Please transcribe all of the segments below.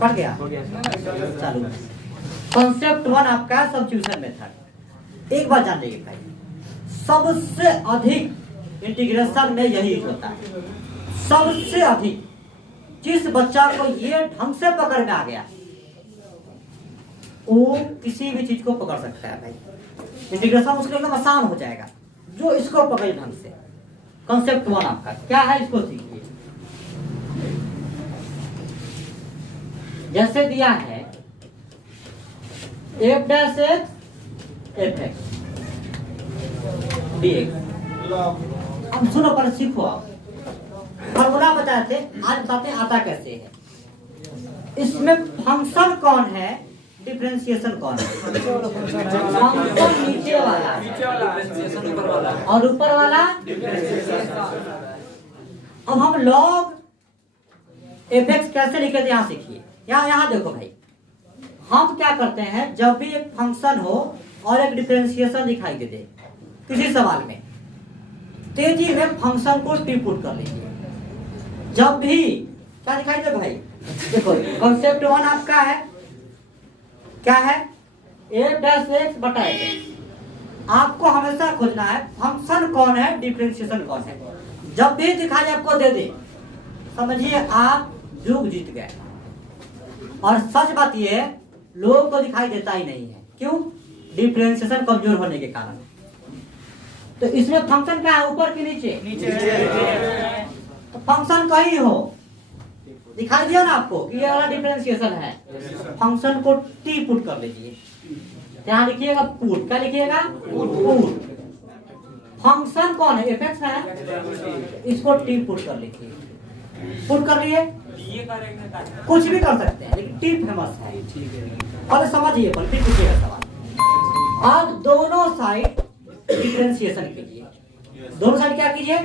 पढ़ गया? चलो, कॉन्सेप्ट 1 आपका सब्स्टिट्यूशन मेथड। एक बात जान लीजिए भाई, सबसे अधिक इंटीग्रेशन में यही होता है। सबसे अधिक जिस बच्चा को ये ढंग से पकड़ में आ गया वो किसी भी चीज को पकड़ सकता है भाई। इंटीग्रेशन उसके एकदम आसान हो जाएगा जो इसको पकड़े ढंग से। कॉन्सेप्ट 1 आपका क्या है, इसको सीखिए। जैसे दिया है f dash x f(x) dx। अब सुनो, पर सीखो। आप फॉर्मूला बताए थे, आज बताते हैं आता कैसे है। इसमें फंक्शन कौन है, डिफरेंशिएशन कौन है? फंक्शन नीचे वाला और ऊपर वाला। अब हम लॉग f(x) कैसे लिखे थे, यहाँ सीखिए। यहाँ देखो भाई, हम क्या करते हैं, जब भी एक फंक्शन हो और एक डिफरेंशिएशन दिखाई दे दे किसी सवाल में, तेजी में फंक्शन को टी पुट कर लीजिए। जब भी क्या दिखाई दे भाई, देखो कॉन्सेप्ट 1 आपका है, क्या है, f डैश x बटा f। आपको हमेशा खोजना है फंक्शन कौन है, डिफरेंशिएशन कौन है। जब भी दिखाई आपको दे दे, समझिए आप युग जीत गए। और सच बात ये है, लोगों को दिखाई देता ही नहीं है। क्यों? डिफरेंशिएशन कमजोर होने के कारण। तो इसमें फंक्शन क्या है, ऊपर कि नीचे? तो फंक्शन कहीं हो, दिखाई दिया ना आपको कि ये वाला डिफरेंशिएशन है। फंक्शन को टी पुट कर लीजिए। यहाँ लिखिएगा पुट, क्या लिखिएगा? पुट। फंक्शन कौन है, f(x) है, इसको टी पुट कर लीजिए। पुट कर लिए, कुछ भी कर सकते हैं, लेकिन टी फेमस है। पहले समझिए, पहले फिर पूछिएगा सवाल। अब दोनों साइड डिफरेंशिएशन कीजिए। दोनों साइड क्या कीजिए?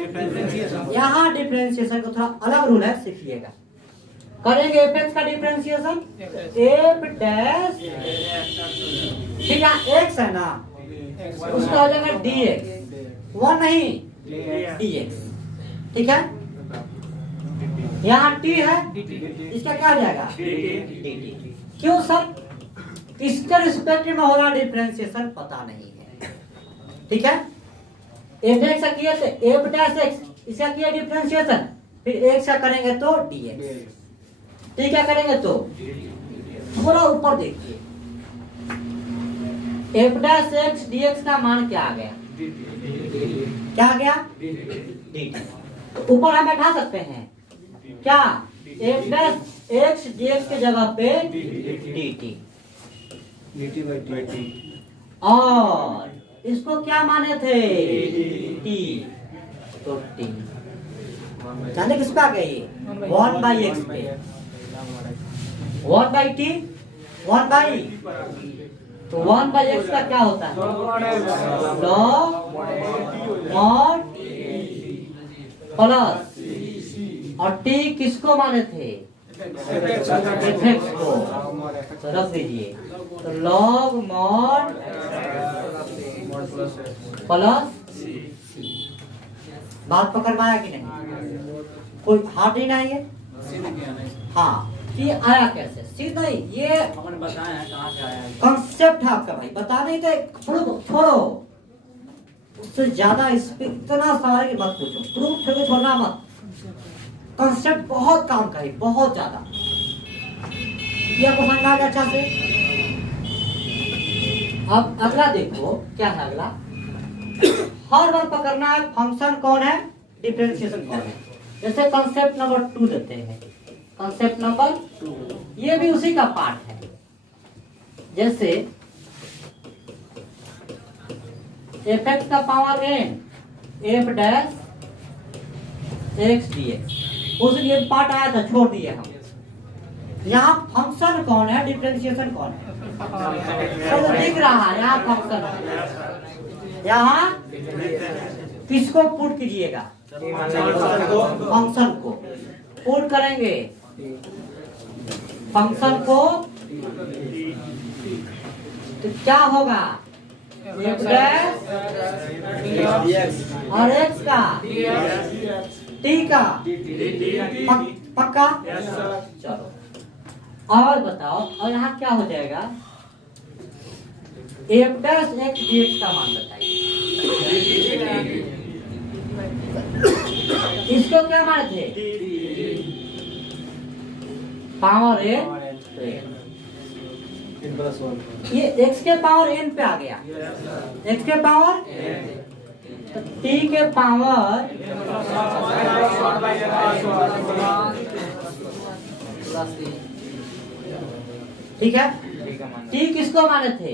यहाँ डिफरेंशिएशन को थोड़ा अलग रूल है, सीखिएगा। करेंगे f(x) का डिफरेंशिएशन, f डैश, ठीक है, x है ना, उसका हो जाएगा dx, 1 नहीं dx, ठीक है। यहाँ t है, इसका क्या हो जाएगा? dt। क्यों सर? इसके रिस्पेक्ट में हो रहा डिफरेंशिएशन पता नहीं है, ठीक है। f(x) का किया तो f डैश x, इसका किया डिफरेंशिएशन, फिर x का करेंगे तो dx, ठीक है, करेंगे तो थोड़ा ऊपर देखिए, f डैश x dx का मान क्या आ गया? क्या आ गया? dt। ऊपर हम बैठा सकते हैं क्या? f डैश x dx के जगह पे dt। और इसको क्या माने थे? t। तो t जाने किस पे आ गई? 1/x पे। 1/t, 1/, तो 1/x का क्या होता है? log mod प्लस, और t किसको माने थे? f(x) को, तो रख दीजिए। तो log mod प्लस, बात पकड़ में आया कि नहीं? कोई हार्ड नहीं है? हाँ, ये आया कैसे? सीधा ये बताया कहाँ से आया, कॉन्सेप्ट है आपका भाई। बता नहीं तो छोड़ो, उससे ज्यादा इस पे इतना सवाल की मत पूछो, प्रूफ छोड़ना मत। कॉन्सेप्ट बहुत काम करे, बहुत ज्यादा। ये आपको समझ आ गया अच्छा से? अब अगला देखो, क्या है अगला? हर बार पकड़ना है फंक्शन कौन है, डिफरेंशिएशन कौन है। जैसे कॉन्सेप्ट नंबर 2 देते हैं, कॉन्सेप्ट नंबर 2, ये भी उसी का पार्ट है। जैसे f(x) का power n, f dash x dx, उस ये पार्ट आया था, छोड़ दिए हम। यहाँ फंक्शन कौन है, डिफरेंशिएशन कौन है? तो दिख रहा है यहाँ फंक्शन है। यहाँ किसको पुट कीजिएगा? फंक्शन को पुट करेंगे, फंक्शन को, तो क्या होगा? f डैश और x का t का, पक्का? चलो और बताओ, और यहाँ क्या हो जाएगा? f डैश x dx का मान बताइए। इसको क्या माने थे? पावर n, ये x के पावर n पे आ गया, x के पावर तो t के पावर ठीक है। t किसको माने थे?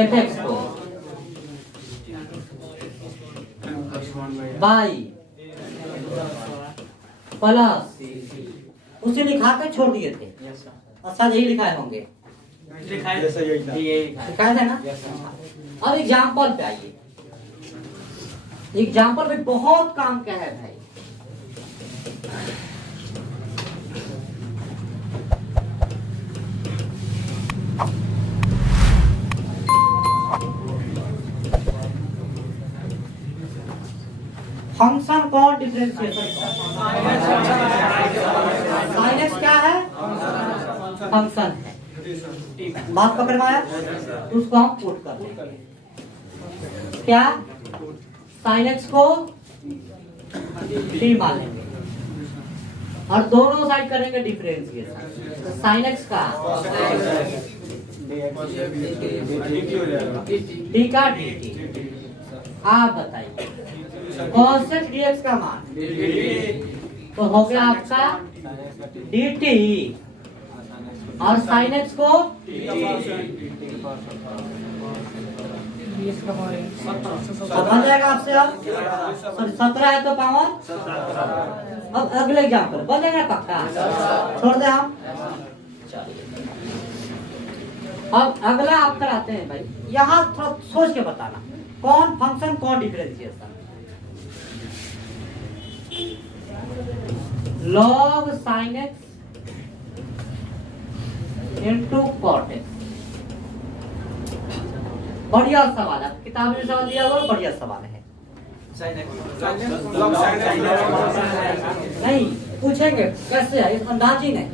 fx को, बाई प्लस उसे लिखा के छोड़ दिए थे। अच्छा यही लिखाए होंगे, लिखाए थे ना। अब एग्जाम्पल पे आइए। एग्जाम्पल पे बहुत काम क्या है भाई। Function call differentiation. Sine x क्या है? फंक्शन है। बात पकड़ में आया? उसको हम पुट कर देंगे। क्या? साइन एक्स को टी मान लेंगे और दोनों साइड करेंगे डिफरेंशिएशन। तो साइन एक्स का टी का डी। आप बताइए cos x dx का मान तो हो गया आपका dt और sin x को बन जाएगा आपसे। अब 17 है तो पावर। अब अगले एग्जाम्पल बन जाएगा पक्का, छोड़ दे हम। अब अगला आप कराते हैं भाई। यहाँ थोड़ा सोच के बताना कौन फंक्शन कौन differentiation. log sin x into cot x। बढ़िया सवाल है, किताब में सवाल दिया हुआ बढ़िया सवाल है। नहीं पूछेंगे कैसे है, इस अंदाजी नहीं।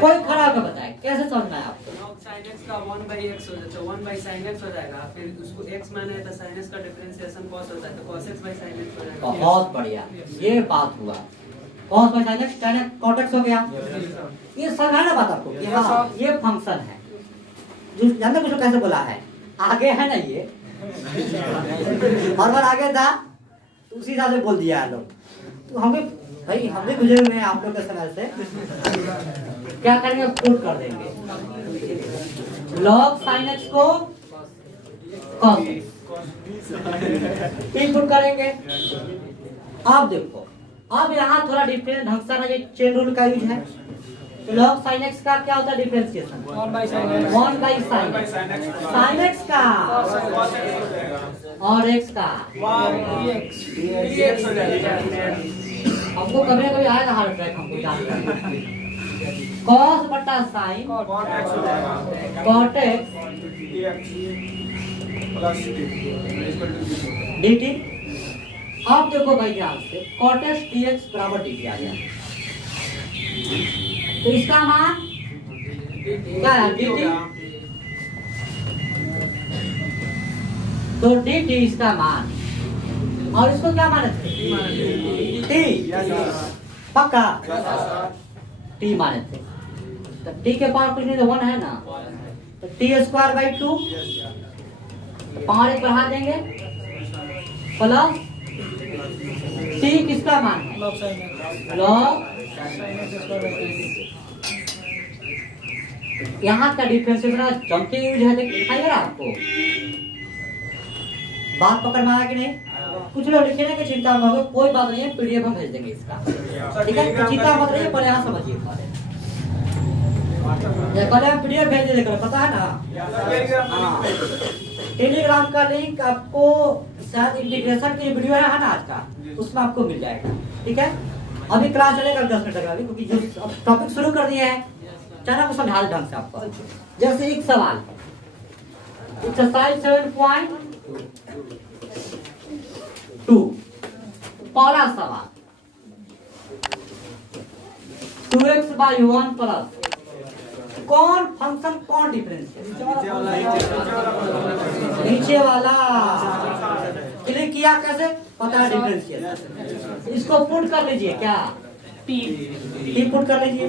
कोई खड़ा होकर बताए कैसे समझना है आपको। sin x का 1/x हो जाता है, 1/sin x हो जाएगा। फिर उसको x माने तो sin x का डिफरेंशिएशन cos होता है तो cos x/sin x हो जाएगा। बहुत बढ़िया, ये बात हुआ। cos by sin x tan x cot x हो गया। ये समझा ना बात आपको कि हाँ ये फंक्शन है। जो जानते कुछ कैसे बोला है, आगे है ना ये और बार आगे था तो उसी हिसाब से बोल दिया है लोग। तो हमें भाई हम भी गुजरे हुए हैं आप लोग के समय से। क्या करेंगे, पुट कर देंगे log sin x को cos x पुट करेंगे। अब देखो, अब यहाँ थोड़ा डिफरेंस ढंग से ना, ये चेन रूल का यूज है। log sin x का क्या होता है डिफरेंशिएशन? 1/sin x का और x का हमको कभी ना कभी आएगा हार्ट अटैक, हमको जानना है। cos बटा sin cot x dt। अब देखो भाई ध्यान से cot x dx बराबर dt आ गया। तो इसका मान क्या है dt, तो dt इसका मान। और इसको क्या माने थे? t पक्का t माने थे। तो t के पावर कुछ नहीं तो 1 है ना, तो t²/2 पावर एक बढ़ा देंगे प्लस t किसका मान है? log यहाँ का डिफरेंशिएशन जमते यूज है, दिखाइएगा आपको। बात पकड़ में आया कि नहीं? कुछ लोग लिखे ना कि चिंता मत करो, कोई बात नहीं है, पीडीएफ हम भेज देंगे इसका, ठीक है? तो चिंता मत रहिए, पहले यहाँ समझिए। पहले हम पीडीएफ भेज देंगे, पता है ना। हाँ, टेलीग्राम का लिंक आपको शायद इंटीग्रेशन की वीडियो है ना आज का, उसमें आपको मिल जाएगा, ठीक है? अभी क्लास चलेगा 10 मिनट तक, क्योंक't जो अब टॉपिक शुरू कर दिए हैं, चलो को समझा दे ढंग से आपको। जैसे एक सवाल है, एक्सरसाइज 7.2 पहला सवाल 2x/1 प्लस कौन फंक्शन कौन डिफरेंशियल? नीचे वाला। क्लिक किया कैसे पता है डिफरेंशियल। इसको पुट कर लीजिए क्या टी पुट कर लीजिए।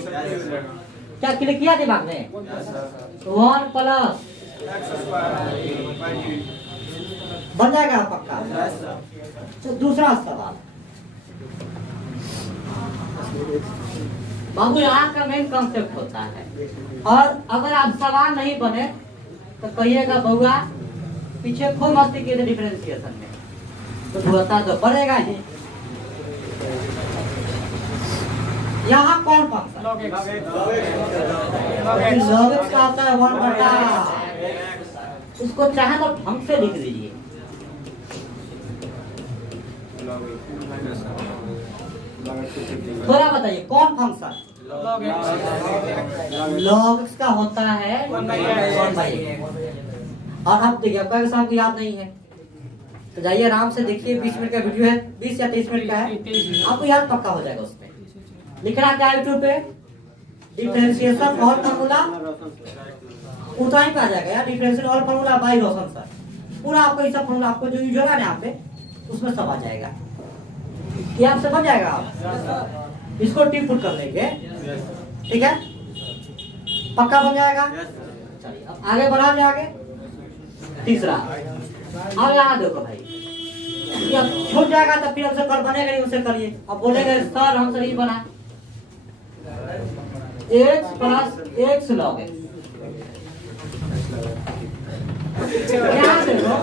क्या क्लिक किया दिमाग में? 1 प्लस बन जाएगा पक्का। तो दूसरा सवाल बाबू यहाँ का मेन कॉन्सेप्ट होता है, और अगर आप सवाल नहीं बने तो कहिएगा बउआ पीछे खूब मस्ती की डिफरेंशिएशन में, तो भुगता तो पड़ेगा ही। यहाँ कौन फंक्शन log x का आता है 1/। उसको चाहे तो ढंग से लिख लीजिए। थोड़ा बताइए कौन फंक्शन log x का होता है 1/x। और अब देखिए आपका एग्जाम को याद नहीं है तो जाइए आराम से देखिए, 20 मिनट का वीडियो है, 20 या 30 मिनट का है, आपको याद पक्का हो जाएगा। उसमें लिखना क्या है यूट्यूब पे डिफरेंशिएशन और फार्मूला, उतना ही पे आ जाएगा यार। डिफरेंशिएशन और फार्मूला बाय रोशन सर, पूरा आपको ये सब फार्मूला आपको जो यूज होगा ना यहाँ पे उसमें सब आ जाएगा। ये आप समझ जाएगा। आप इसको टी पुट कर लेंगे, ठीक है, पक्का बन जाएगा। चलिए अब आगे बढ़ा ले आगे। तीसरा अब यहाँ देखो भाई, अब छूट जाएगा तो फिर हमसे कर बनेगा नहीं, उसे करिए। अब बोलेंगे सर हमसे नहीं बना। x plus x log x। यहाँ देखो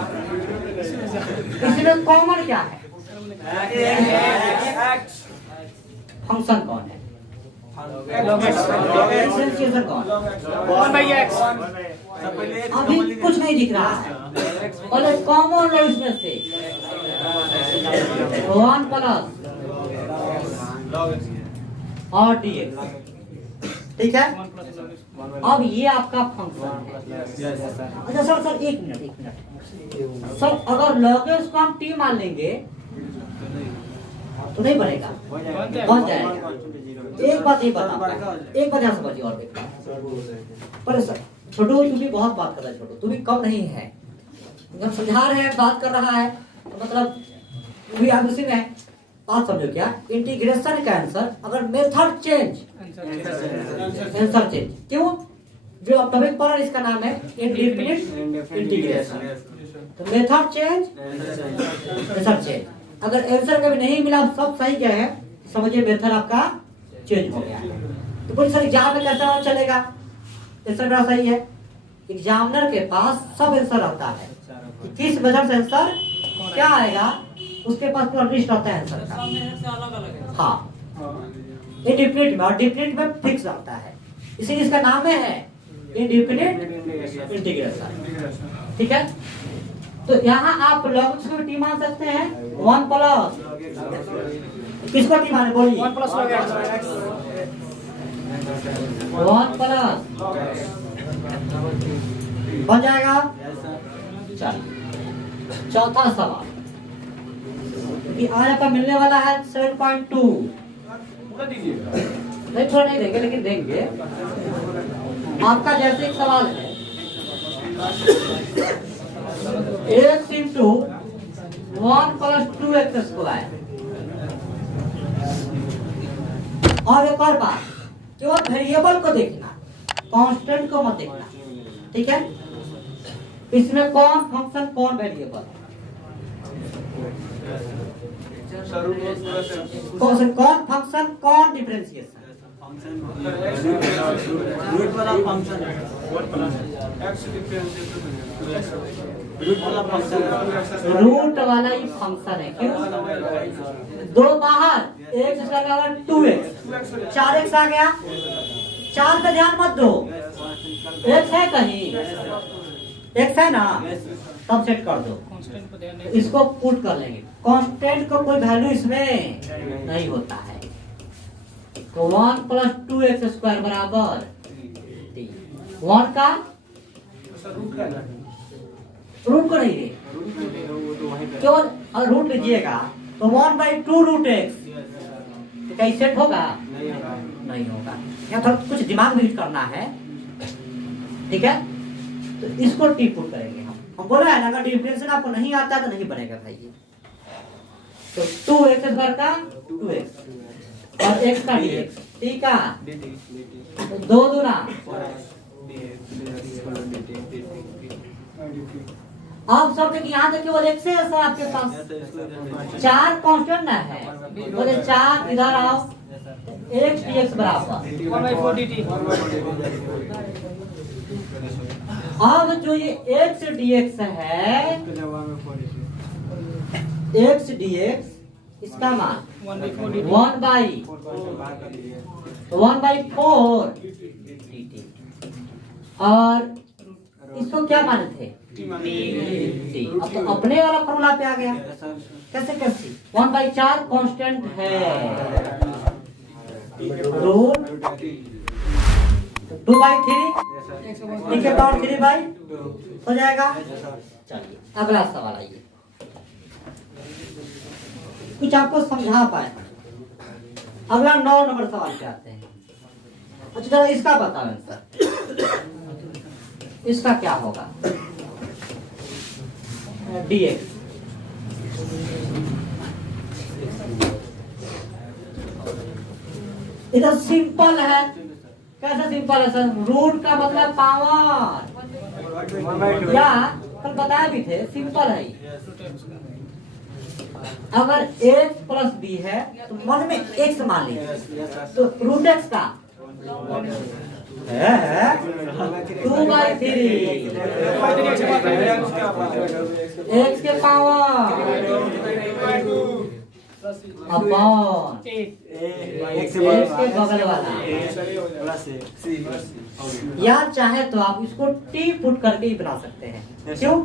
इसमें कॉमन क्या है? फंक्शन कौन है? डिफरेंशिएशन कौन? 1/x। अभी कुछ नहीं दिख रहा है, पहले कॉमन लो इसमें से 1 प्लस और dx, ठीक है। अब ये आपका फंक्शन है। अच्छा सर एक मिनट सर, अगर log x को हम t मान लेंगे तो नहीं बनेगा, बन जाएगा। एक बात ये बता, एक बात यहाँ समझिए और देखना। पर सर छोटू तू भी बहुत बात कर रहा है, छोटू तू भी कम नहीं है, जब समझा रहे हैं बात कर रहा है तो मतलब तू भी आप उसी में है। बात समझो क्या, इंटीग्रेशन का आंसर अगर मेथड चेंज आंसर चेंज क्यों? जो आप टॉपिक पढ़ रहे हैं इसका नाम है इंडेफिनिट इंटीग्रेशन। तो मेथड चेंज आंसर चेंज, अगर आंसर कभी नहीं मिला सब सही क्या है समझिए मेथड आपका चेंज हो गया। तो बोलिए सर एग्जाम में कैसा और चलेगा? आंसर बड़ा सही है, एग्जामिनर के पास सब आंसर रहता है कि किस वजह से आंसर क्या आएगा, उसके पास पूरा लिस्ट रहता है आंसर का। हाँ इंडेफिनिट में और डेफिनिट में फिक्स रहता है, इसीलिए इसका नाम है इंडेफिनिट इंटीग्रेशन, ठीक है। तो यहाँ आप log x को टी मान सकते हैं 1 प्लस किसको टी माने बोलिए? 1 प्लस log x। 1 प्लस बन जाएगा। चलिए चौथा सवाल कि आज आपका मिलने वाला है 7.2। नहीं थोड़ा नहीं देंगे लेकिन देंगे। आपका जैसे एक सवाल है x into 1 plus 2x square. और एक और बात, केवल वेरिएबल को देखना, कांस्टेंट को मत देखना, ठीक है। इसमें कौन फंक्शन कौन वेरिएबल, कौन फंक्शन कौन डिफरेंशिएशन? रूट वाला फंक्शन रूट वाला ही फंक्शन है। क्यों? दो बाहर x का बराबर 2x, 4x आ गया। 4 पे ध्यान मत दो, x है कहीं, x है ना, तब सेट कर दो। इसको पुट कर लेंगे, कांस्टेंट को कोई वैल्यू इसमें नहीं होता है। तो 1 प्लस 2x स्क्वायर बराबर 1 का रूट को नहीं दे, केवल रूट लीजिएगा तो 1/2 रूट एक्स तो क्या सेट होगा? नहीं होगा। नहीं होगा। यहाँ थोड़ा कुछ दिमाग यूज करना है, ठीक है। तो इसको टी पुट करेंगे हम बोला है ना, अगर डिफरेंशियल आपको नहीं आता तो नहीं बनेगा भाई ये। तो 2x स्क्वायर का 2x और x का dx, ठीक है। तो 2 दूना अब सब देखिए, यहाँ देखिए वो x है सर आपके पास 4 कांस्टेंट ना है, बोले 4 इधर आओ, x dx बराबर 1/4 dt। अब जो ये x dx है, x dx इसका मान 1/4 dt। 1/4 dt। और इसको क्या माने थे? t। अब तो अपने वाला फॉर्मूला पे आ गया। कैसे 1/4 कांस्टेंट है, रूट 2/3 टी के पावर 3/2 हो जाएगा। चलिए अगला सवाल आइए, कुछ आपको समझा पाए। अगला 9 नंबर सवाल पे आते हैं। अच्छा चलो इसका बताओ सर, इसका क्या होगा? dx इधर सिंपल है। कैसे सिंपल है सर? रूट का मतलब पावर, या कल बताया भी थे, सिंपल है। अगर x प्लस b है तो मन में x मान लीजिए, तो रूट x का है 2/3 x के पावर अपॉन x के बगल वाला, या चाहे तो आप इसको t पुट करके ही बना सकते हैं। क्यों?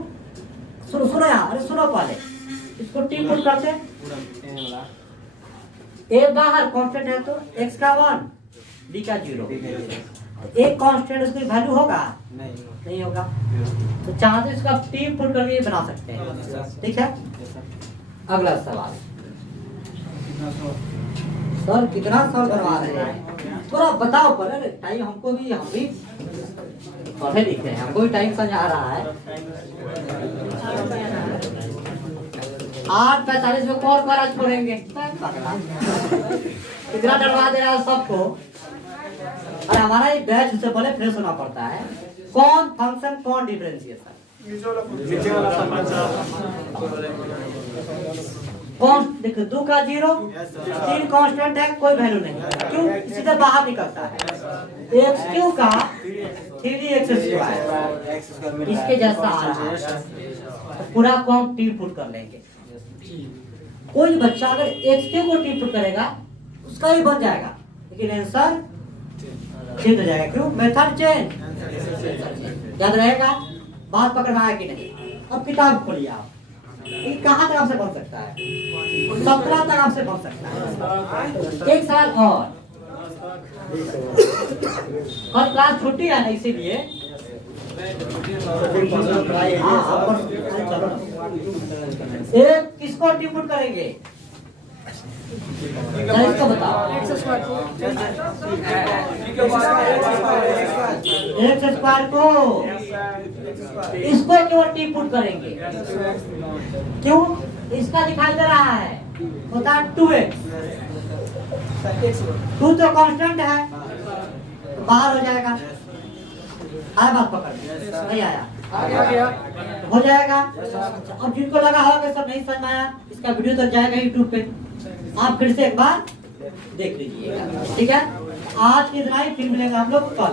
सुनो यार, अरे सुनो पहले, इसको t पुट करते, a बाहर कांस्टेंट है तो x का 1 b का 0, एक कांस्टेंट उसकी वैल्यू होगा? नहीं होगा। तो चाहे तो इसका t पुट करके ही बना सकते हैं, ठीक है। अगला सवाल सर, कितना सवाल करवा रहे हैं? थोड़ा बताओ पर, टाइम हमको भी, हम भी पढ़े लिखे हैं, हमको भी टाइम समझ आ रहा है। 8:45 में कौन करा छोड़ेंगे? इतना डरवा दे रहा है सबको। और हमारा ये बैच से पहले फ्रेश होना पड़ता है। कौन फंक्शन, कौन डिफरेंशिएशन? कौन देखो, 2 का 0, 3 कांस्टेंट है, कोई वैल्यू नहीं। क्यों? इसी से बाहर निकलता है। x क्यू का 3x स्क्वायर, इसके जैसा आ रहा है, तो पूरा को हम टी पुट कर लेंगे। कोई बच्चा अगर x क्यू को टी पुट करेगा उसका ही बन जाएगा, लेकिन आंसर चेंज हो जाएगा। क्यों? Method change. याद रहेगा? बात पकड़ में आया कि नहीं? अब किताब खोलिए आप, ये कहाँ तक आपसे बन सकता है? 17 तक आपसे बन सकता है। एक साल और क्लास छुट्टी है ना, इसीलिए एक किसको टिपुट करेंगे? इसको बताओ। x स्क्वायर को x स्क्वायर को इसको क्यों टिपुट करेंगे? क्यों? इसका दिखाई दे रहा है, होता है 2x। 2 तो कांस्टेंट है, तो बाहर हो जाएगा। आया बात पकड़? नहीं आया? आ गया। हो जाएगा। अब जिनको लगा होगा सब नहीं समझ आया, इसका वीडियो तो जाएगा यूट्यूब पे, आप फिर से एक बार देख लीजिएगा, ठीक है। आज की इतना ही, फिर मिलेंगे हम लोग कल।